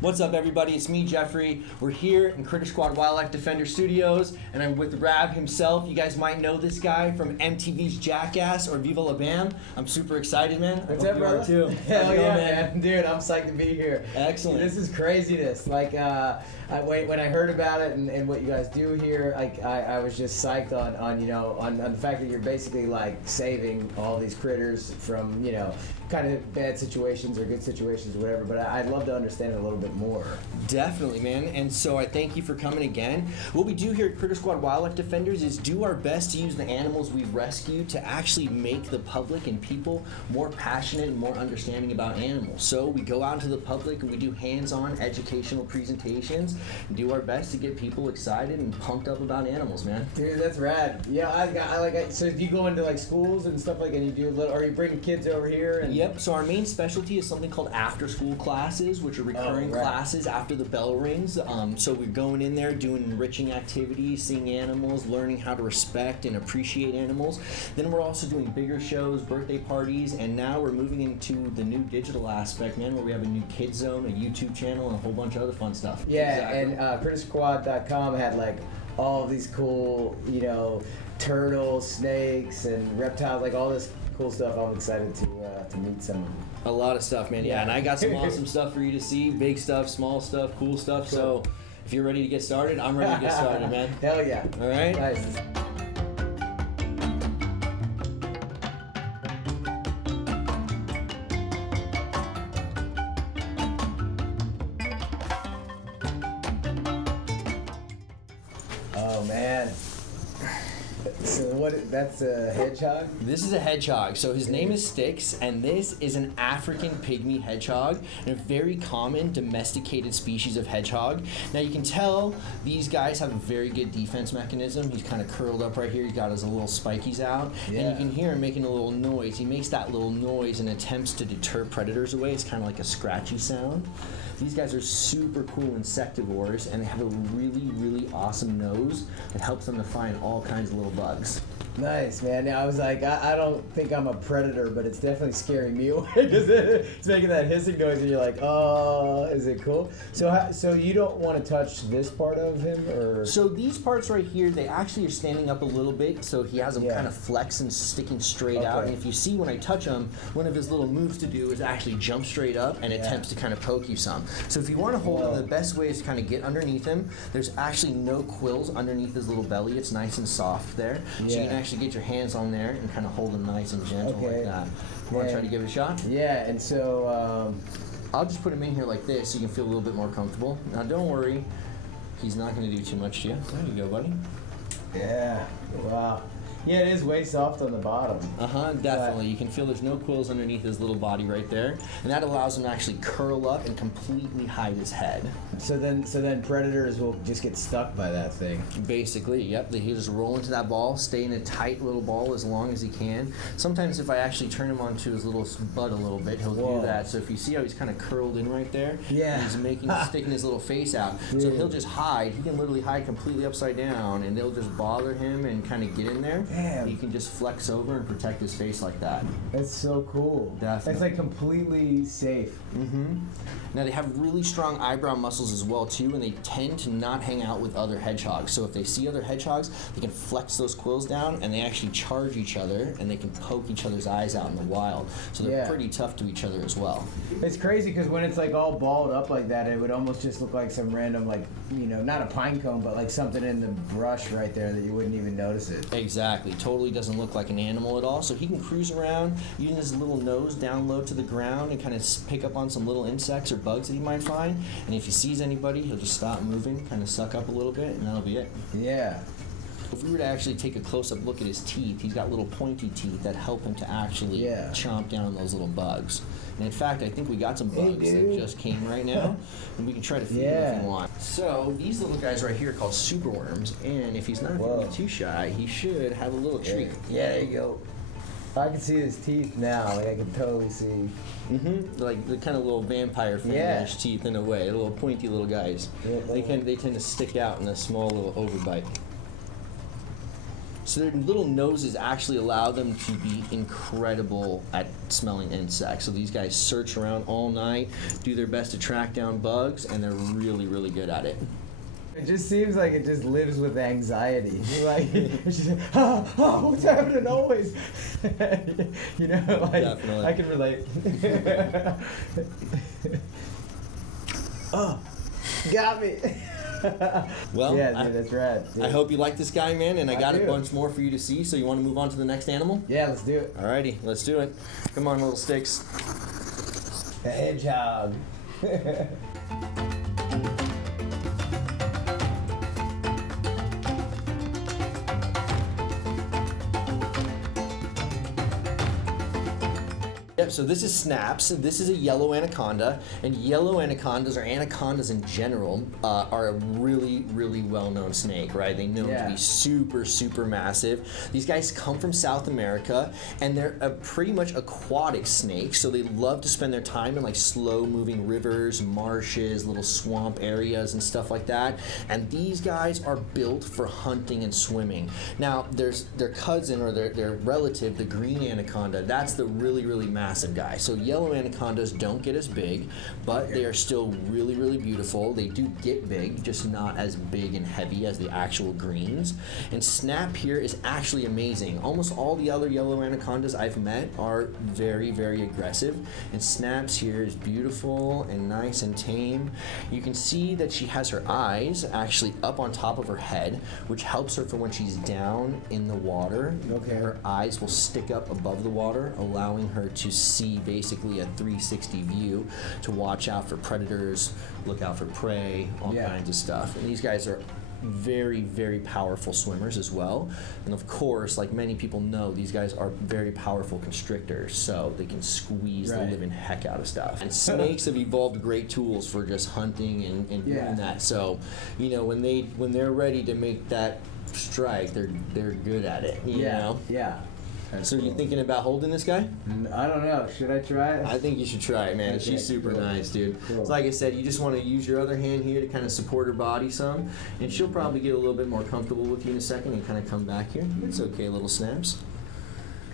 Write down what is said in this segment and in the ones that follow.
What's up, everybody? It's me, Jeffrey. We're here in Critter Squad Wildlife Defender Studios, and I'm with Raab himself. You guys might know this guy from MTV's Jackass or Viva La Bam. I'm super excited, man. What's up, brother? Too. Hell yeah, man. Dude, I'm psyched to be here. Excellent. This is craziness. Like, when I heard about it and what you guys do here, I was just psyched on the fact that you're basically like saving all these critters from, kind of bad situations or good situations or whatever, but I'd love to understand it a little bit more. Definitely, man. And so I thank you for coming again. What we do here at Critter Squad Wildlife Defenders is do our best to use the animals we've rescued to actually make the public and people more passionate and more understanding about animals. So we go out into the public and we do hands-on educational presentations and do our best to get people excited and pumped up about animals, man. Dude, that's rad. Yeah, so do you go into like schools and stuff like, and you do or you bring kids over here? And Yep, so our main specialty is something called after-school classes, which are recurring classes after the bell rings. So we're going in there, doing enriching activities, seeing animals, learning how to respect and appreciate animals. Then we're also doing bigger shows, birthday parties, and now we're moving into the new digital aspect, man, where we have a new kids zone, a YouTube channel, and a whole bunch of other fun stuff. Yeah, exactly. And CritterSquad.com had like all of these cool, turtles, snakes, and reptiles, like all this cool stuff. I'm excited to meet some of them. A lot of stuff, man. Yeah, and I got some awesome stuff for you to see. Big stuff, small stuff, cool stuff. Cool. So if you're ready to get started, I'm ready to get started, man. Hell yeah. All right? Nice. Oh, man. So that's a hedgehog? This is a hedgehog. So his name is Styx, and this is an African pygmy hedgehog, and a very common domesticated species of hedgehog. Now you can tell these guys have a very good defense mechanism. He's kind of curled up right here. He's got his little spikies out, and you can hear him making a little noise. He makes that little noise and attempts to deter predators away. It's kind of like a scratchy sound. These guys are super cool insectivores, and they have a really, really awesome nose that helps them to find all kinds of little bugs. Nice, man. Yeah, I was like, I don't think I'm a predator, but it's definitely scaring me away because it's making that hissing noise, and you're like, oh, is it cool? So you don't want to touch this part of him, or? So these parts right here, they actually are standing up a little bit, so he has them kind of flex and sticking straight out. And if you see when I touch him, one of his little moves to do is actually jump straight up and attempts to kind of poke you some. So if you want to hold him, the best way is to kind of get underneath him. There's actually no quills underneath his little belly. It's nice and soft there. So you can actually get your hands on there and kind of hold them nice and gentle like that. You want to try to give it a shot? Yeah, and so I'll just put him in here like this so you can feel a little bit more comfortable. Now don't worry, he's not going to do too much to you. There you go, buddy. Yeah, wow. Yeah, it is way soft on the bottom. Definitely. You can feel there's no quills underneath his little body right there, and that allows him to actually curl up and completely hide his head. So then predators will just get stuck by that thing. Basically, yep. He'll just roll into that ball, stay in a tight little ball as long as he can. Sometimes if I actually turn him onto his little butt a little bit, he'll do that. So if you see how he's kind of curled in right there, he's sticking his little face out. So he'll just hide. He can literally hide completely upside down, and they'll just bother him and kind of get in there. Damn. He can just flex over and protect his face like that. That's so cool. Definitely. It's like completely safe. Now they have really strong eyebrow muscles as well too, and they tend to not hang out with other hedgehogs. So if they see other hedgehogs, they can flex those quills down, and they actually charge each other, and they can poke each other's eyes out in the wild. So they're pretty tough to each other as well. It's crazy because when it's like all balled up like that, it would almost just look like some random not a pine cone, but like something in the brush right there that you wouldn't even notice it. Exactly. Totally doesn't look like an animal at all. So he can cruise around using his little nose down low to the ground and kind of pick up on some little insects or bugs that he might find. And if he sees anybody, he'll just stop moving, kind of suck up a little bit, and that'll be it. Yeah. If we were to actually take a close-up look at his teeth, he's got little pointy teeth that help him to actually chomp down on those little bugs. And in fact, I think we got some bugs that just came right now, and we can try to feed him if you want. So these little guys right here are called super worms, and if he's not feeling too shy, he should have a little treat. Yeah, there you go. I can see his teeth now. Like I can totally see. Like the kind of little vampire fiendish teeth in a way, little pointy little guys. They tend to stick out in a small little overbite. So their little noses actually allow them to be incredible at smelling insects. So these guys search around all night, do their best to track down bugs, and they're really, really good at it. It just seems like it just lives with anxiety. Like, it's just, what's happening always? You know, like, Definitely. I can relate. Oh, got me. Well, yeah, dude, that's rad. Dude. I hope you like this guy, man, and I got a do. bunch more for you to see. So you want to move on to the next animal? Yeah, let's do it. Alrighty, let's do it. Come on, little sticks. A hedgehog. Yep, so this is snaps. This is a yellow anaconda, and yellow anacondas, or anacondas in general, are a really, really well-known snake, right? They know to be super, super massive. These guys come from South America, and they're a pretty much aquatic snake, so they love to spend their time in like slow-moving rivers, marshes, little swamp areas, and stuff like that. And these guys are built for hunting and swimming. Now, there's their cousin or their relative, the green anaconda. That's the really, really massive guy. So yellow anacondas don't get as big, but they are still really, really beautiful. They do get big, just not as big and heavy as the actual greens. And snap here is actually amazing. Almost all the other yellow anacondas I've met are very, very aggressive, and snaps here is beautiful and nice and tame. You can see that she has her eyes actually up on top of her head, which helps her for when she's down in the water. Okay. Her eyes will stick up above the water, allowing her to see basically a 360 view to watch out for predators, look out for prey, all kinds of stuff. And these guys are very, very powerful swimmers as well. And of course, like many people know, these guys are very powerful constrictors, so they can squeeze the living heck out of stuff. And snakes have evolved great tools for just hunting and doing that. So, you know, when they're ready to make that strike, they're good at it. You know? Yeah. That's So cool. you thinking about holding this guy? I don't know. Should I try it? I think you should try it, man. Okay, She's super cool. nice, dude. Cool. So like I said, you just want to use your other hand here to kind of support her body some, and she'll probably get a little bit more comfortable with you in a second and kind of come back here. It's okay, little snaps.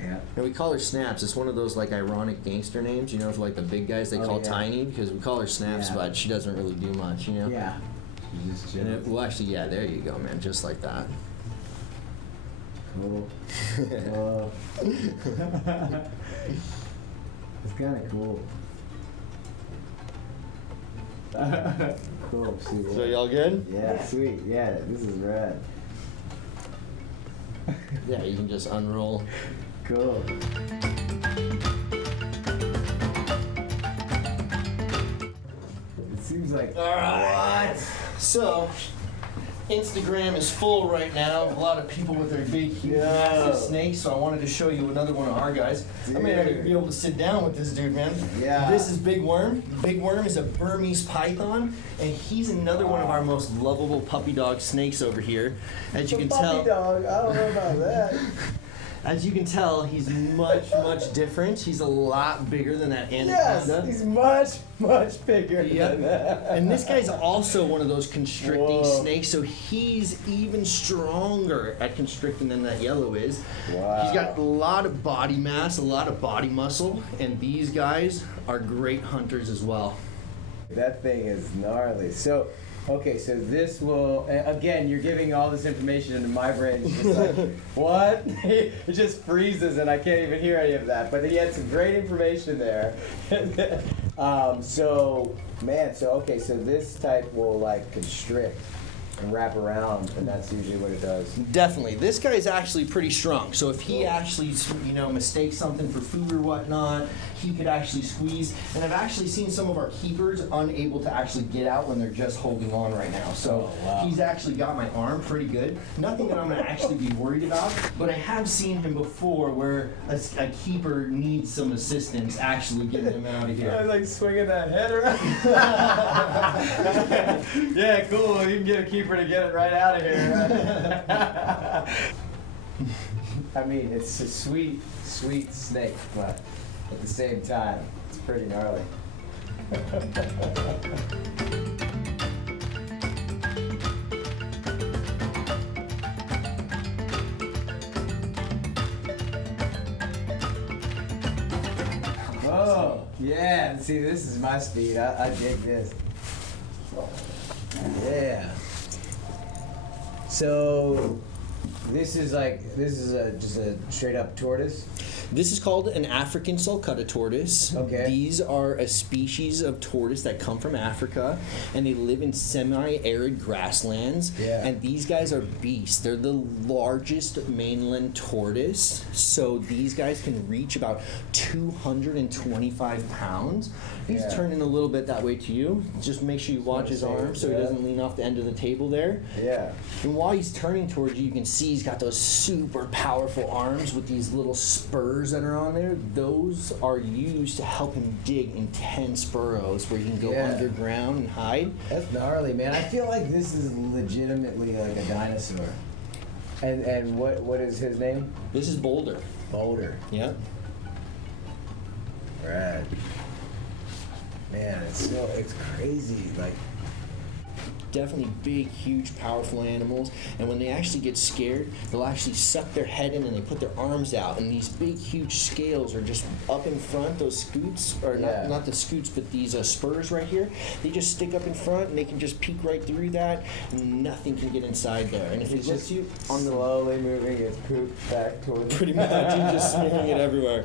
Yeah. And we call her Snaps. It's one of those like ironic gangster names, you know, for like the big guys they call Tiny, because we call her Snaps, but she doesn't really do much, you know. Yeah. You just chill. Well, actually, yeah, there you go, man, just like that. Cool. It's kind of cool. Cool. Sweet. So y'all good? Yeah, sweet. Yeah, this is rad. Yeah, you can just unroll. Cool. It seems like. All right. So, Instagram is full right now. A lot of people with their big, huge, massive snakes. So I wanted to show you another one of our guys. I may not even be able to sit down with this dude, man. Yeah. This is Big Worm. Big Worm is a Burmese python, and he's another one of our most lovable puppy dog snakes over here. As you can tell. Puppy dog. I don't know about that. As you can tell, he's much, much different. He's a lot bigger than that anaconda. Yes, he's much, much bigger than that. And this guy's also one of those constricting snakes, so he's even stronger at constricting than that yellow is. Wow. He's got a lot of body mass, a lot of body muscle, and these guys are great hunters as well. That thing is gnarly. So, okay, so this will, again, you're giving all this information into my brain. It's just like, what? It just freezes and I can't even hear any of that. But he had some great information there. So, man, okay, so this type will like constrict and wrap around, and that's usually what it does. Definitely. This guy's actually pretty strong. So if he actually, you know, mistakes something for food or whatnot, he could actually squeeze. And I've actually seen some of our keepers unable to actually get out when they're just holding on right now. So he's actually got my arm pretty good. Nothing that I'm going to actually be worried about, but I have seen him before where a keeper needs some assistance actually getting him out of I here. was like swinging that head around. Yeah, cool. You can get a keeper to get it right out of here. I mean, it's a sweet, sweet snake, but at the same time, it's pretty gnarly. Yeah, see, this is my speed. I dig this. Yeah. So, this is just a straight up tortoise. This is called an African sulcata tortoise. Okay. These are a species of tortoise that come from Africa, and they live in semi-arid grasslands. Yeah. And these guys are beasts. They're the largest mainland tortoise. So these guys can reach about 225 pounds. He's Yeah. turning a little bit that way to you. Just make sure you watch his arms so he doesn't lean off the end of the table there. Yeah. And while he's turning towards you, you can see he's got those super powerful arms with these little spurs that are on there. Those are used to help him dig intense burrows where he can go underground and hide. That's gnarly, man. I feel like this is legitimately like a dinosaur. And what is his name? This is Boulder. Boulder. Yeah. Rad. Man, it's crazy. Like, Definitely big, huge, powerful animals. And when they actually get scared, they'll actually suck their head in and they put their arms out. And these big, huge scales are just up in front. Those scoots, or not the scoots, but these spurs right here. They just stick up in front and they can just peek right through that. And nothing can get inside there. And if it looks you on the slowly moving its poop back towards. pretty much, you're just smearing it everywhere.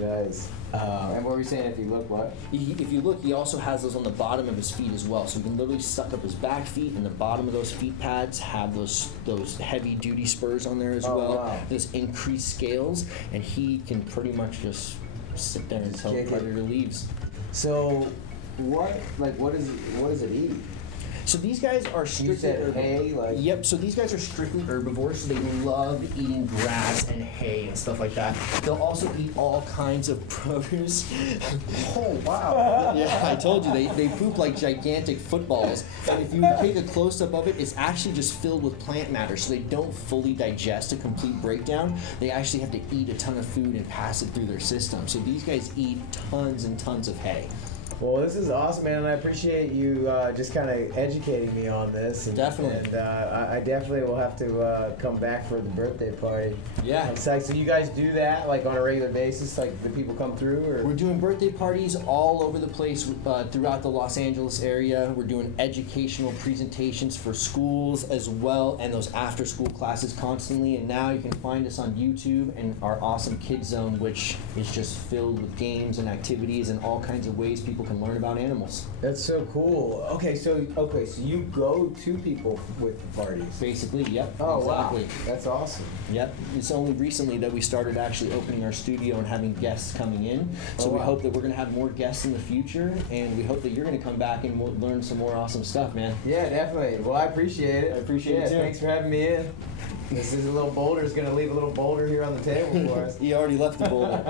Nice. And what were you saying? If you look, what? If you look, he also has those on the bottom of his feet as well. So he can literally suck up his back feet, and the bottom of those feet pads have those heavy duty spurs on there as well. Wow. Those increased scales, and he can pretty much just sit there until the predator leaves. So, what does it eat? So these guys are strictly You said hay, like. Yep. So these guys are strictly herbivores. So they love eating grass and hay and stuff like that. They'll also eat all kinds of produce. Oh wow! Yeah, I told you they poop like gigantic footballs. And if you take a close up of it, it's actually just filled with plant matter. So they don't fully digest a complete breakdown. They actually have to eat a ton of food and pass it through their system. So these guys eat tons and tons of hay. Well, this is awesome, man, and I appreciate you just kind of educating me on this. And, Definitely. And I definitely will have to come back for the birthday party. Yeah. I'm psyched. So you guys do that, like, on a regular basis? Like, the people come through? Or? We're doing birthday parties all over the place throughout the Los Angeles area. We're doing educational presentations for schools as well, and those after-school classes constantly. And now you can find us on YouTube and our awesome Kids Zone, which is just filled with games and activities and all kinds of ways people can learn about animals. That's so cool. Okay, so you go to people with parties. Basically, yep. Oh, exactly. Wow. That's awesome. Yep. It's only recently that we started actually opening our studio and having guests coming in. So we hope that we're going to have more guests in the future, and we hope that you're going to come back and we'll learn some more awesome stuff, man. Yeah, definitely. Well, I appreciate it. I appreciate it too. Thanks for having me in. This is a little boulder. Is going to leave a little boulder here on the table for us. He already left the boulder.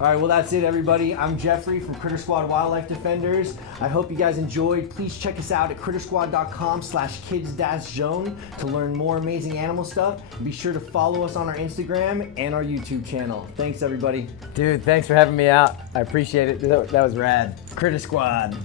All right, well, that's it, everybody. I'm Jeffrey from Critter Squad Wildlife Defenders. I hope you guys enjoyed. Please check us out at crittersquad.com/kids-zone to learn more amazing animal stuff. Be sure to follow us on our Instagram and our YouTube channel. Thanks, everybody. Dude, thanks for having me out. I appreciate it. That was rad. Critter Squad.